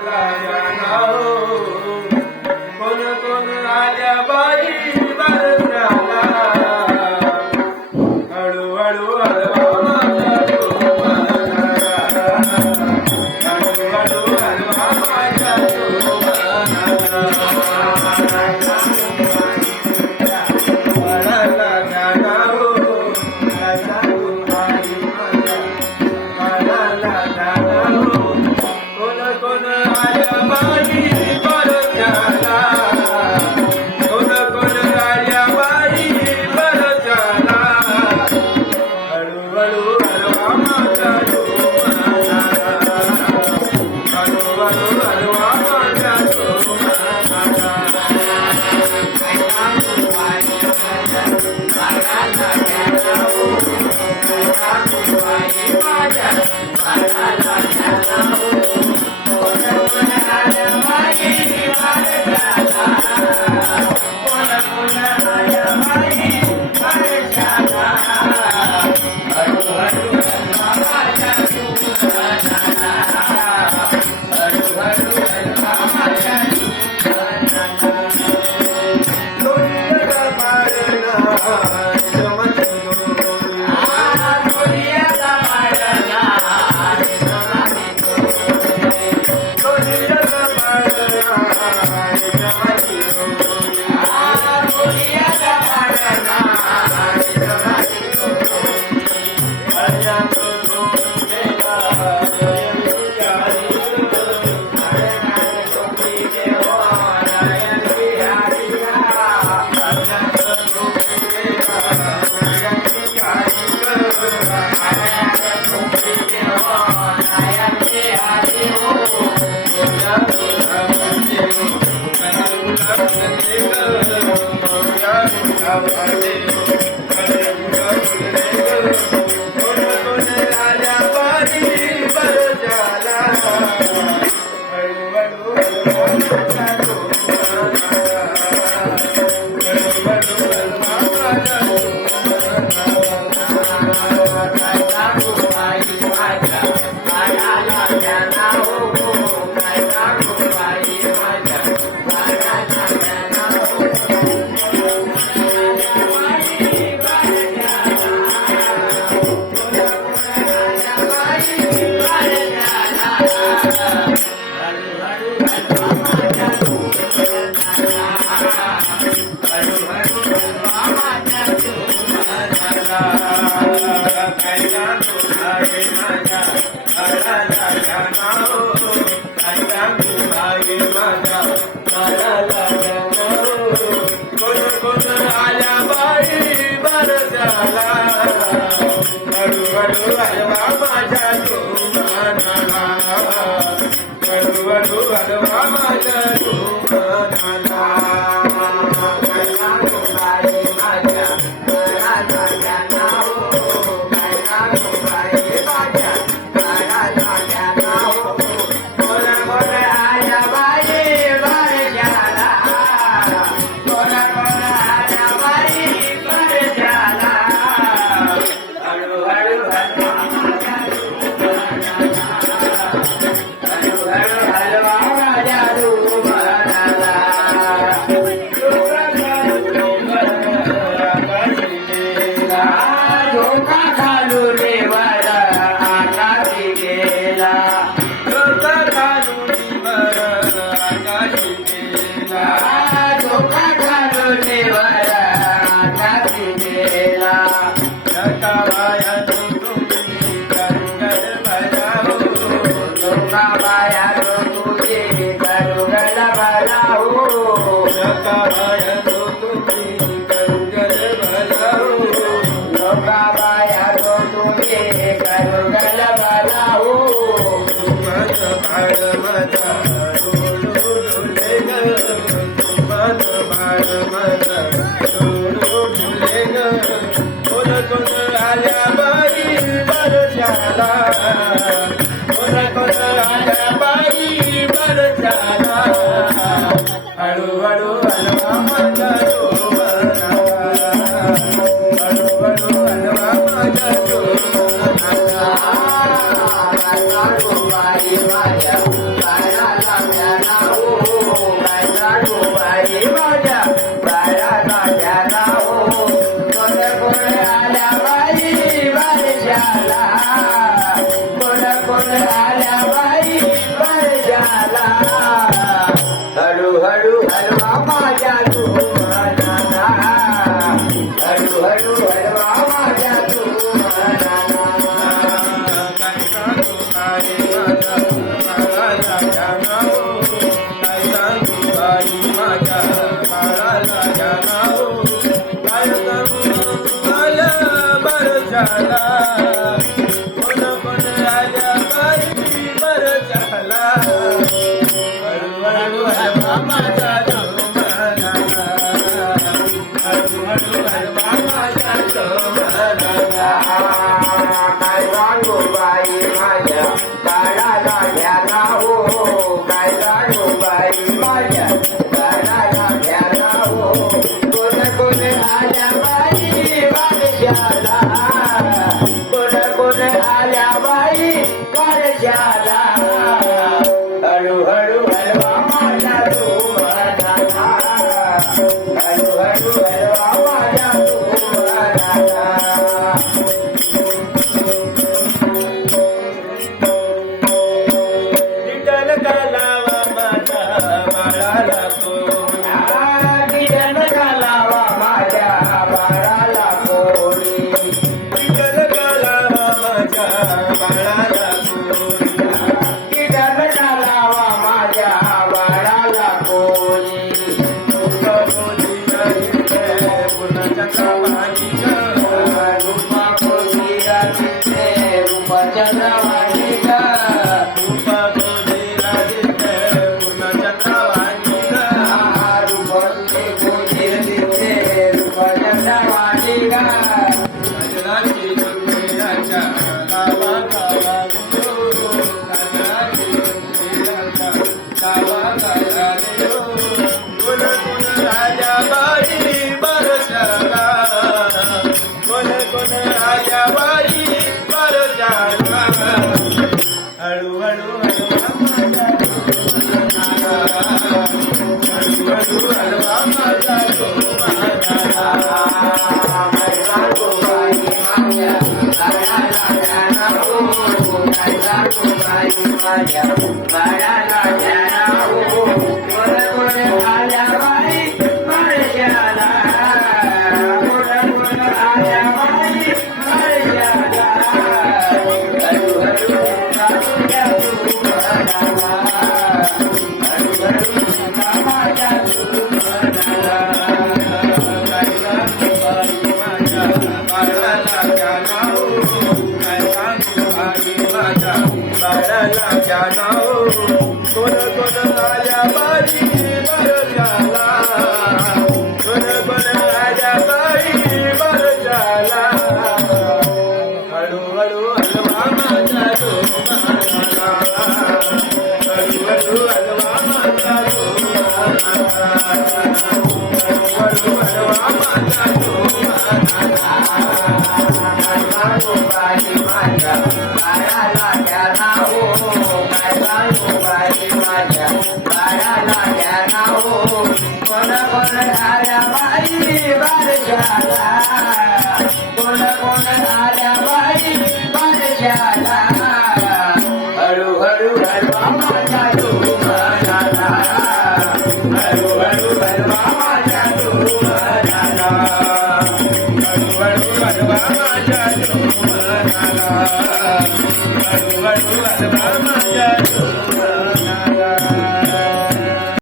कोण कोण आल्या बाई बरसाला हळू हळू हळवा माझ्या तुम्हाला हळू हळू हळवा माझ्या तुम्हाला जाना हो माझ्या तुम्हारी मला जाना हो कोण कोण आल्या बाई बरसाला कोण कोण आल्या बाई बरसाला हळू हळू हळवा माझ्या तुम्हाला हळू हळू हळवा माझ्या Bye. जानावो काय सांगू बाई माझ्या बाळाला जानावो काय सांगू मला बरं झाला कोण कोण आल्या बाई बरं झाला हळूहळू हलवा माझा डोमला हळूहळू हलवा माझा डोमला काय सांगू बाई माझ्या बाळाला घ्याला हो काय सांगू बाई माझ्या बाळाला घ्याला हो कोण कोण आल्या बाई वर्षाला कोण कोण आल्या बाई वर्षाला हळूहळू हलवा माझा डोमला हळूहळू हलवा माझा डोमला विठ्ठल कालावा माझ्या बाळाला कोणी किरण घालावा माझ्या बाळाला कोणी विठ्ठल कालावा माझ्या बाळाला कोणी किरण घालावा माझ्या बाळाला कोणी रूपा कोणीला दिसते रूपचंद्रवाणी ग रूपचे कोणी दिसते रूपचंद्रवाणी ग राजा बाई बरसाला कोण कोण राजा बाई बरसाला हळूहळू हळूहळू हलवा माझा बाळाला घ्याला हो कोण कोण आल्या बाई वर्षाला कोण कोण आल्या बाई वर्षाला हळूहळू माझ्या डोमला हळूहळू माझ्या डोमला बाळाला जानावो कोण कोण आल्या बाई बरं झाला कोण कोण आल्या बाई बरं झाला हळूहळू हलवा माझा डोमला हळूहळू हलवा माझा डोमला हळूहळू हलवा माझा डोमला बाई माझ्या बाळाला घ्याला हो काय सांगू बाई माझ्या बाळाला घ्याला हो कोण कोण आल्या बाई वर्षाला कोण कोण आल्या बाई वर्षाला हळूहळू हलवा माझा डोमला हळूहळू हलवा माझा डोमला हळूहळू हलवा माझ्या डोमला हळूहळू हलवा माझ्या डोमला